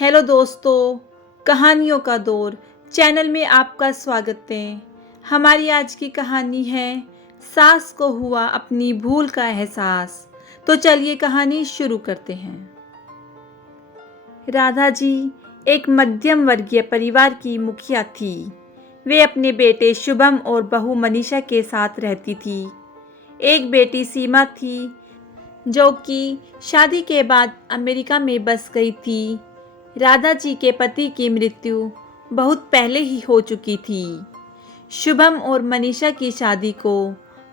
Hello दोस्तों, कहानियों का दौर चैनल में आपका स्वागत है। हमारी आज की कहानी है सास को हुआ अपनी भूल का एहसास। तो चलिए कहानी शुरू करते हैं। राधा जी एक मध्यम वर्गीय परिवार की मुखिया थी। वे अपने बेटे शुभम और बहू मनीषा के साथ रहती थी। एक बेटी सीमा थी जो कि शादी के बाद अमेरिका में बस गई थी। राधा जी के पति की मृत्यु बहुत पहले ही हो चुकी थी। शुभम और मनीषा की शादी को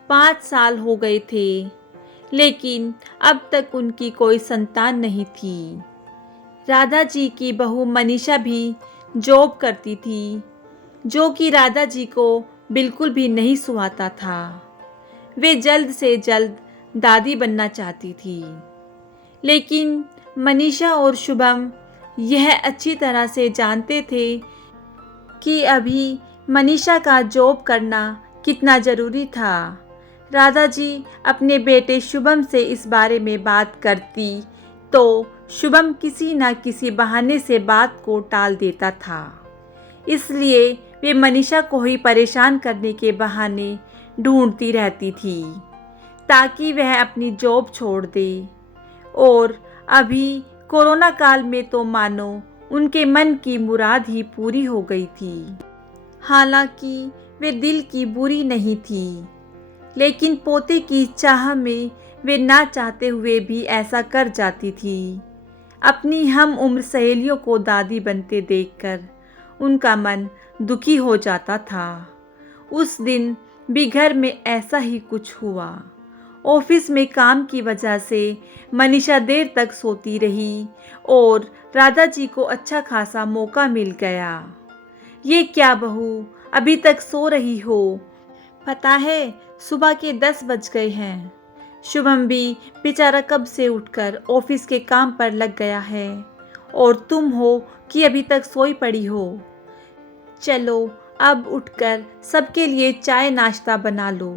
5 साल हो गए थे, लेकिन अब तक उनकी कोई संतान नहीं थी। राधा जी की बहू मनीषा भी जॉब करती थी, जो कि राधा जी को बिल्कुल भी नहीं सुहाता था। वे जल्द से जल्द दादी बनना चाहती थी, लेकिन मनीषा और शुभम यह अच्छी तरह से जानते थे कि अभी मनीषा का जॉब करना कितना ज़रूरी था। राधा जी अपने बेटे शुभम से इस बारे में बात करती तो शुभम किसी न किसी बहाने से बात को टाल देता था। इसलिए वे मनीषा को ही परेशान करने के बहाने ढूंढती रहती थी ताकि वह अपनी जॉब छोड़ दे। और अभी कोरोना काल में तो मानो उनके मन की मुराद ही पूरी हो गई थी। हालांकि वे दिल की बुरी नहीं थी, लेकिन पोते की चाह में वे ना चाहते हुए भी ऐसा कर जाती थी। अपनी हम उम्र सहेलियों को दादी बनते देखकर उनका मन दुखी हो जाता था। उस दिन भी घर में ऐसा ही कुछ हुआ। ऑफिस में काम की वजह से मनीषा देर तक सोती रही और राधा जी को अच्छा खासा मौका मिल गया। ये क्या बहू, अभी तक सो रही हो? पता है सुबह के 10 बज गए हैं। शुभम भी बेचारा कब से उठकर ऑफिस के काम पर लग गया है और तुम हो कि अभी तक सोई पड़ी हो। चलो अब उठकर सबके लिए चाय नाश्ता बना लो।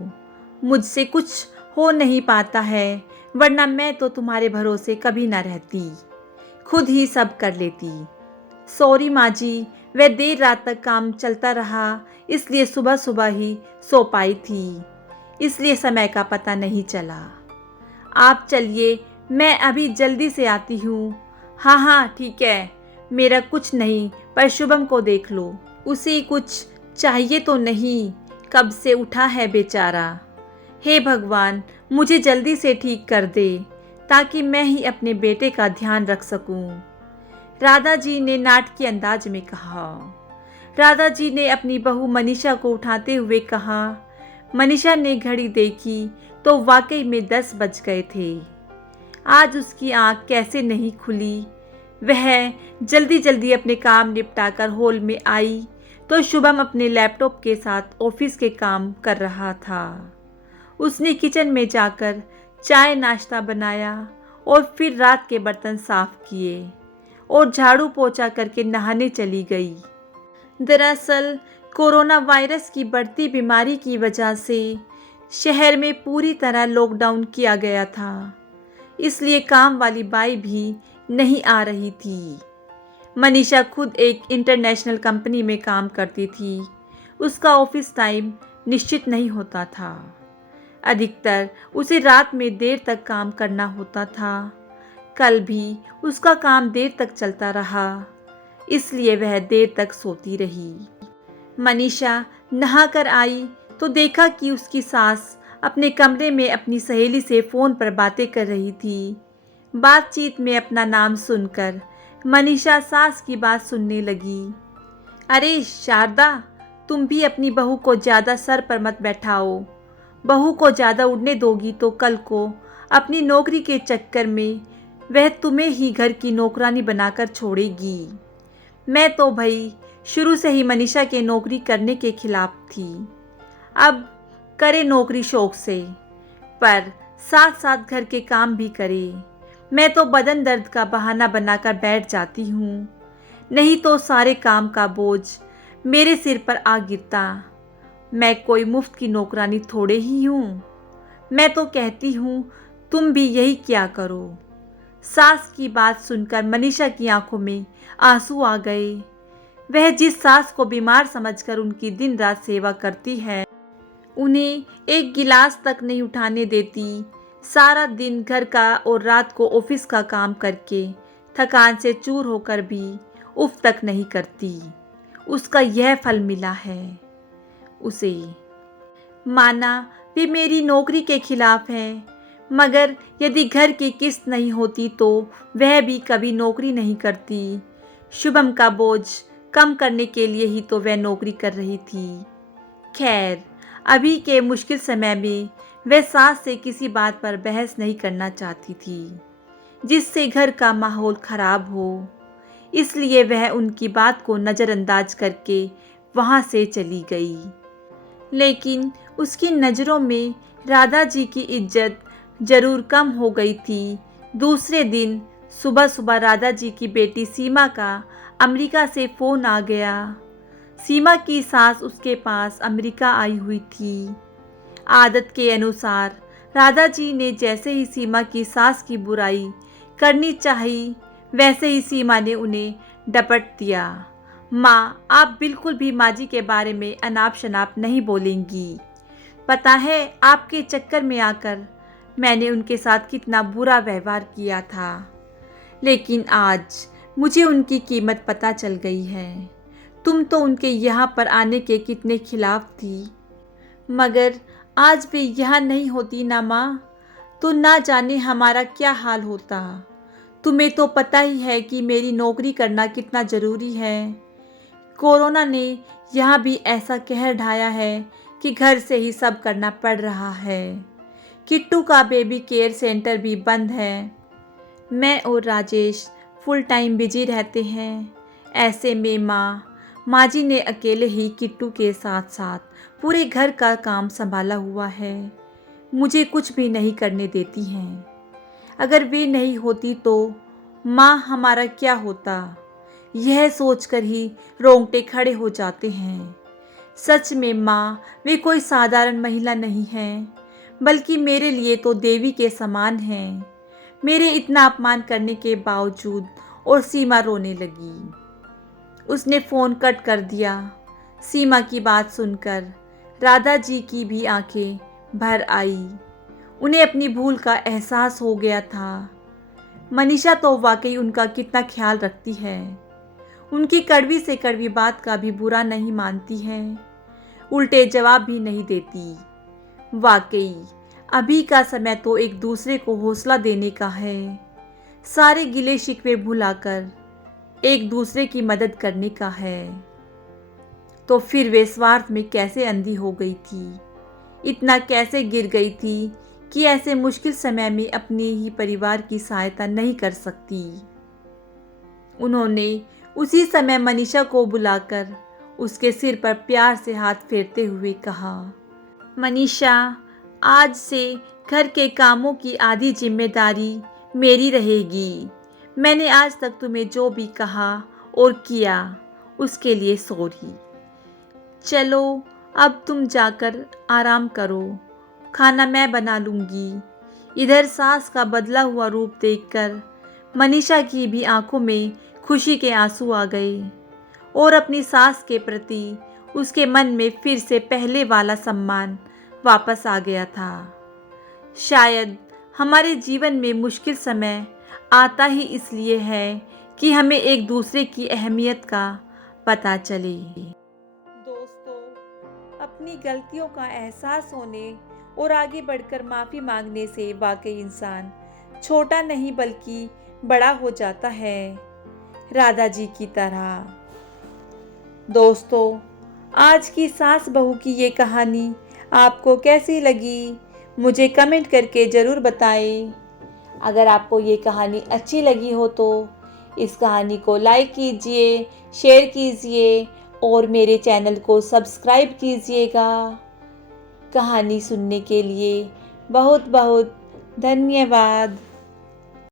मुझसे कुछ हो नहीं पाता है, वरना मैं तो तुम्हारे भरोसे कभी ना रहती, खुद ही सब कर लेती। सॉरी माँ जी, वह देर रात तक काम चलता रहा, इसलिए सुबह सुबह ही सो पाई थी, इसलिए समय का पता नहीं चला। आप चलिए, मैं अभी जल्दी से आती हूँ। हाँ हाँ ठीक है, मेरा कुछ नहीं, पर शुभम को देख लो, उसे कुछ चाहिए तो नहीं, कब से उठा है बेचारा। हे भगवान, मुझे जल्दी से ठीक कर दे ताकि मैं ही अपने बेटे का ध्यान रख सकूं। राधा जी ने नाटकीय अंदाज में कहा। राधा जी ने अपनी बहू मनीषा को उठाते हुए कहा। मनीषा ने घड़ी देखी तो वाकई में 10 बज गए थे। आज उसकी आंख कैसे नहीं खुली। वह जल्दी जल्दी अपने काम निपटाकर हॉल में आई तो शुभम अपने लैपटॉप के साथ ऑफिस के काम कर रहा था। उसने किचन में जाकर चाय नाश्ता बनाया और फिर रात के बर्तन साफ किए और झाड़ू पोछा करके नहाने चली गई। दरअसल कोरोना वायरस की बढ़ती बीमारी की वजह से शहर में पूरी तरह लॉकडाउन किया गया था, इसलिए काम वाली बाई भी नहीं आ रही थी। मनीषा खुद एक इंटरनेशनल कंपनी में काम करती थी। उसका ऑफिस टाइम निश्चित नहीं होता था। अधिकतर उसे रात में देर तक काम करना होता था। कल भी उसका काम देर तक चलता रहा, इसलिए वह देर तक सोती रही। मनीषा नहाकर आई तो देखा कि उसकी सास अपने कमरे में अपनी सहेली से फ़ोन पर बातें कर रही थी। बातचीत में अपना नाम सुनकर मनीषा सास की बात सुनने लगी। अरे शारदा, तुम भी अपनी बहू को ज़्यादा सर पर मत बैठाओ। बहू को ज़्यादा उड़ने दोगी तो कल को अपनी नौकरी के चक्कर में वह तुम्हें ही घर की नौकरानी बनाकर छोड़ेगी। मैं तो भाई शुरू से ही मनीषा के नौकरी करने के खिलाफ थी। अब करे नौकरी शौक से, पर साथ साथ घर के काम भी करे। मैं तो बदन दर्द का बहाना बनाकर बैठ जाती हूँ, नहीं तो सारे काम का बोझ मेरे सिर पर आ गिरता। मैं कोई मुफ्त की नौकरानी थोड़े ही हूँ। मैं तो कहती हूँ तुम भी यही क्या करो। सास की बात सुनकर मनीषा की आंखों में आंसू आ गए। वह जिस सास को बीमार समझकर उनकी दिन रात सेवा करती है, उन्हें एक गिलास तक नहीं उठाने देती, सारा दिन घर का और रात को ऑफिस का काम करके थकान से चूर होकर भी उफ तक नहीं करती, उसका यह फल मिला है उसे। माना वे मेरी नौकरी के खिलाफ है, मगर यदि घर की किस्त नहीं होती तो वह भी कभी नौकरी नहीं करती। शुभम का बोझ कम करने के लिए ही तो वह नौकरी कर रही थी। खैर, अभी के मुश्किल समय में वह सास से किसी बात पर बहस नहीं करना चाहती थी जिससे घर का माहौल खराब हो, इसलिए वह उनकी बात को नज़रअंदाज करके वहाँ से चली गई। लेकिन उसकी नज़रों में राधा जी की इज्जत जरूर कम हो गई थी। दूसरे दिन सुबह सुबह राधा जी की बेटी सीमा का अमेरिका से फ़ोन आ गया। सीमा की सास उसके पास अमेरिका आई हुई थी। आदत के अनुसार राधा जी ने जैसे ही सीमा की सास की बुराई करनी चाही, वैसे ही सीमा ने उन्हें डपट दिया। माँ, आप बिल्कुल भी माँ जी के बारे में अनाप शनाप नहीं बोलेंगी। पता है आपके चक्कर में आकर मैंने उनके साथ कितना बुरा व्यवहार किया था, लेकिन आज मुझे उनकी कीमत पता चल गई है। तुम तो उनके यहाँ पर आने के कितने खिलाफ थी, मगर आज भी यहाँ नहीं होती ना माँ, तो ना जाने हमारा क्या हाल होता। तुम्हें तो पता ही है कि मेरी नौकरी करना कितना ज़रूरी है। कोरोना ने यहाँ भी ऐसा कहर ढाया है कि घर से ही सब करना पड़ रहा है। किट्टू का बेबी केयर सेंटर भी बंद है। मैं और राजेश फुल टाइम बिजी रहते हैं। ऐसे में माँ जी ने अकेले ही किट्टू के साथ साथ पूरे घर का काम संभाला हुआ है। मुझे कुछ भी नहीं करने देती हैं। अगर वे नहीं होती तो माँ हमारा क्या होता, यह सोचकर ही रोंगटे खड़े हो जाते हैं। सच में माँ, वे कोई साधारण महिला नहीं हैं, बल्कि मेरे लिए तो देवी के समान हैं। मेरे इतना अपमान करने के बावजूद। और सीमा रोने लगी। उसने फ़ोन कट कर दिया। सीमा की बात सुनकर राधा जी की भी आंखें भर आई। उन्हें अपनी भूल का एहसास हो गया था। मनीषा तो वाकई उनका कितना ख्याल रखती है। उनकी कड़वी से कड़वी बात का भी बुरा नहीं मानती है, उल्टे जवाब भी नहीं देती। वाकई अभी का समय तो एक दूसरे को हौसला देने का है, सारे गिले शिकवे भुलाकर एक दूसरे की मदद करने का है। तो फिर वे स्वार्थ में कैसे अंधी हो गई थी, इतना कैसे गिर गई थी कि ऐसे मुश्किल समय में अपने ही परिवार की सहायता नहीं कर सकती। उन्होंने उसी समय मनीषा को बुलाकर उसके सिर पर प्यार से हाथ फेरते हुए कहा, मनीषा, आज से घर के कामों की आधी जिम्मेदारी मेरी रहेगी। मैंने आज तक तुम्हें जो भी कहा और किया उसके लिए सॉरी। चलो अब तुम जाकर आराम करो, खाना मैं बना लूँगी। इधर सास का बदला हुआ रूप देखकर मनीषा की भी आंखों में खुशी के आंसू आ गए और अपनी सास के प्रति उसके मन में फिर से पहले वाला सम्मान वापस आ गया था। शायद हमारे जीवन में मुश्किल समय आता ही इसलिए है कि हमें एक दूसरे की अहमियत का पता चले। दोस्तों, अपनी गलतियों का एहसास होने और आगे बढ़कर माफ़ी मांगने से वाकई इंसान छोटा नहीं बल्कि बड़ा हो जाता है, राधा जी की तरह। दोस्तों, आज की सास बहू की ये कहानी आपको कैसी लगी, मुझे कमेंट करके ज़रूर बताएं। अगर आपको ये कहानी अच्छी लगी हो तो इस कहानी को लाइक कीजिए, शेयर कीजिए और मेरे चैनल को सब्सक्राइब कीजिएगा। कहानी सुनने के लिए बहुत बहुत धन्यवाद।